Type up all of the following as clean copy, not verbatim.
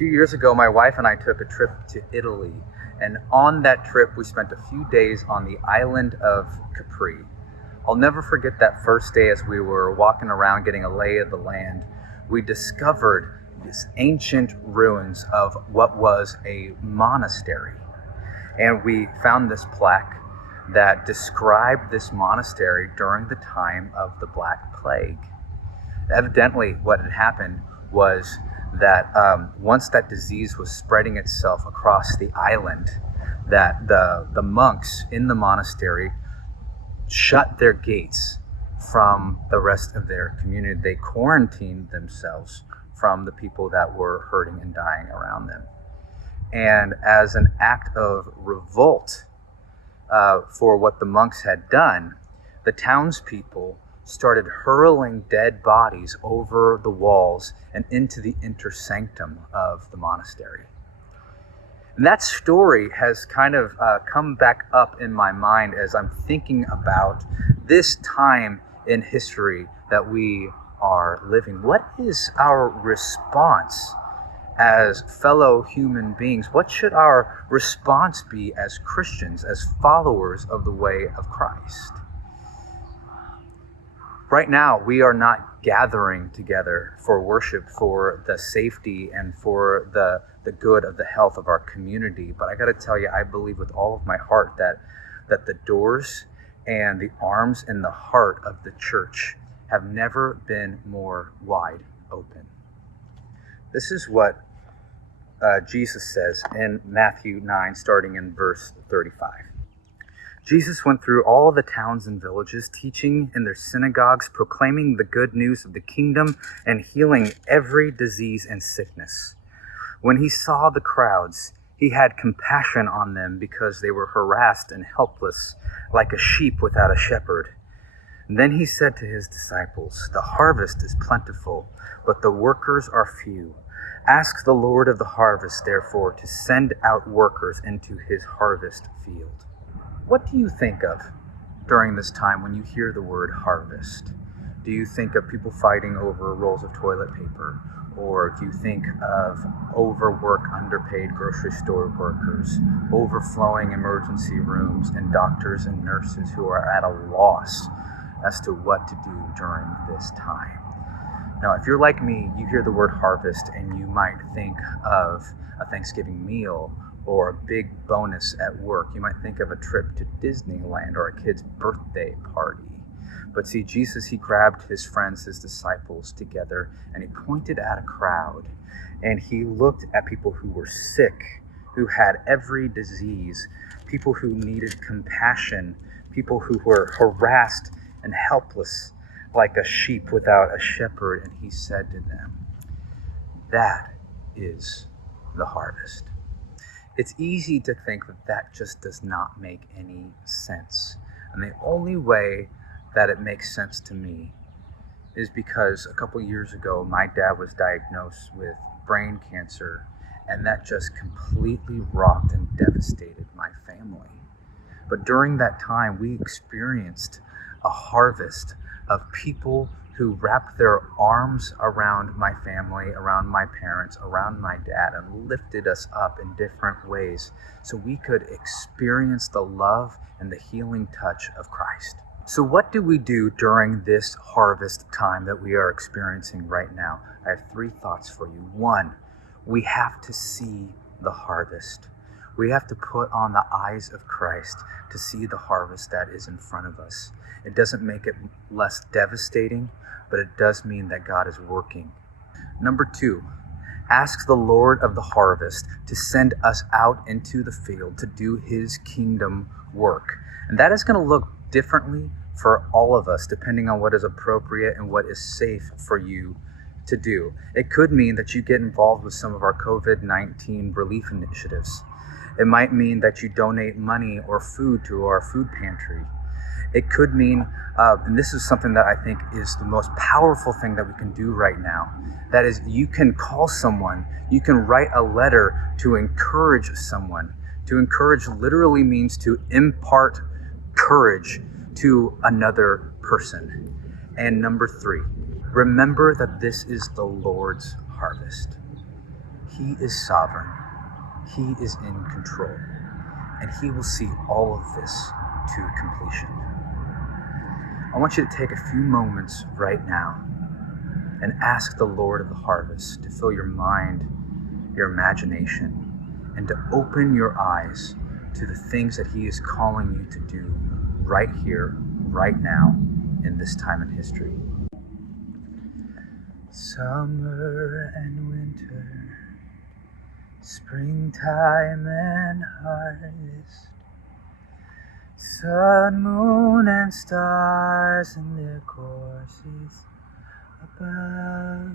few years ago, my wife and I took a trip to Italy, and on that trip, we spent a few days on the island of Capri. I'll never forget that first day as we were walking around getting a lay of the land. We discovered these ancient ruins of what was a monastery, and we found this plaque that described this monastery during the time of the Black Plague. Evidently, what had happened was that once that disease was spreading itself across the island, that the monks in the monastery shut their gates from the rest of their community. They quarantined themselves from the people that were hurting and dying around them. And as an act of revolt for what the monks had done, the townspeople started hurling dead bodies over the walls and into the inner sanctum of the monastery. And that story has kind of come back up in my mind as I'm thinking about this time in history that we are living. What is our response as fellow human beings? What should our response be as Christians, as followers of the way of Christ? Right now, we are not gathering together for worship for the safety and for the good of the health of our community. But I got to tell you, I believe with all of my heart that the doors and the arms and the heart of the church have never been more wide open. This is what Jesus says in Matthew 9, starting in verse 35. Jesus went through all the towns and villages, teaching in their synagogues, proclaiming the good news of the kingdom, and healing every disease and sickness. When he saw the crowds, he had compassion on them because they were harassed and helpless, like a sheep without a shepherd. And then he said to his disciples, "The harvest is plentiful, but the workers are few. Ask the Lord of the harvest, therefore, to send out workers into his harvest field." What do you think of during this time when you hear the word harvest? Do you think of people fighting over rolls of toilet paper? Or do you think of overworked, underpaid grocery store workers, overflowing emergency rooms, and doctors and nurses who are at a loss as to what to do during this time? Now, if you're like me, you hear the word harvest and you might think of a Thanksgiving meal or a big bonus at work. You might think of a trip to Disneyland or a kid's birthday party. But see, Jesus, he grabbed his friends, his disciples together, and he pointed at a crowd, and he looked at people who were sick, who had every disease, people who needed compassion, people who were harassed and helpless like a sheep without a shepherd. And he said to them, "That is the harvest." It's easy to think that that just does not make any sense. And the only way that it makes sense to me is because a couple years ago, my dad was diagnosed with brain cancer, and that just completely rocked and devastated my family. But during that time, we experienced a harvest of people who wrapped their arms around my family, around my parents, around my dad, and lifted us up in different ways so we could experience the love and the healing touch of Christ. So what do we do during this harvest time that we are experiencing right now? I have 3 thoughts for you. 1, we have to see the harvest. We have to put on the eyes of Christ to see the harvest that is in front of us. It doesn't make it less devastating, but it does mean that God is working. Number 2, ask the Lord of the harvest to send us out into the field to do his kingdom work. And that is going to look differently for all of us, depending on what is appropriate and what is safe for you to do. It could mean that you get involved with some of our COVID-19 relief initiatives. It might mean that you donate money or food to our food pantry. It could mean, and this is something that I think is the most powerful thing that we can do right now, that is you can call someone, you can write a letter to encourage someone. To encourage literally means to impart courage to another person. And number 3, remember that this is the Lord's harvest. He is sovereign. He is in control. And He will see all of this to completion. I want you to take a few moments right now and ask the Lord of the harvest to fill your mind, your imagination, and to open your eyes to the things that He is calling you to do right here, right now, in this time in history. Summer and winter, springtime and harvest, sun, moon, and stars in their courses above,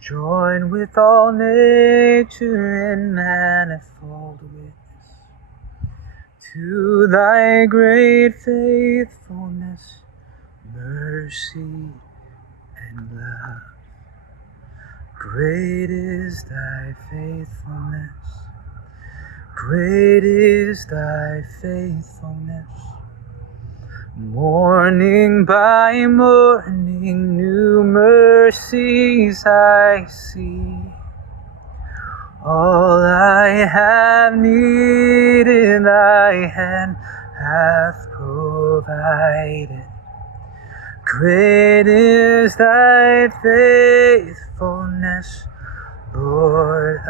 join with all nature in manifold witness to thy great faithfulness, mercy, and love. Great is thy faithfulness, great is thy faithfulness. Morning by morning, new mercies I see. All I have needed, thy hand hath provided. Great is thy faithfulness, Lord,